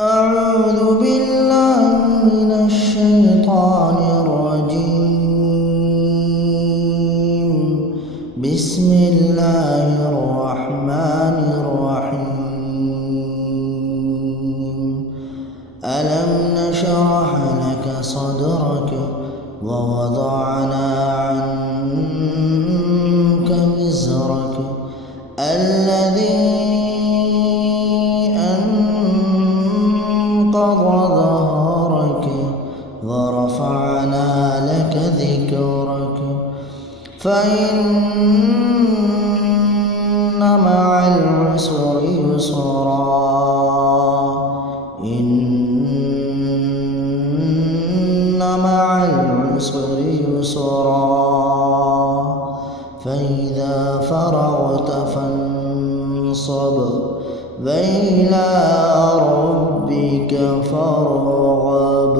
أعوذ بالله من الشيطان الرجيم. بسم الله الرحمن الرحيم. ألم نشرح لك صدرك ووضعنا عنك وزرك الذي أنقض ظهرك ورفعنا لك ذكرك فإن مع العسر يسرا إن مع العسر يسرا فإذا فرغت فانصب وإلى ربك فارغب.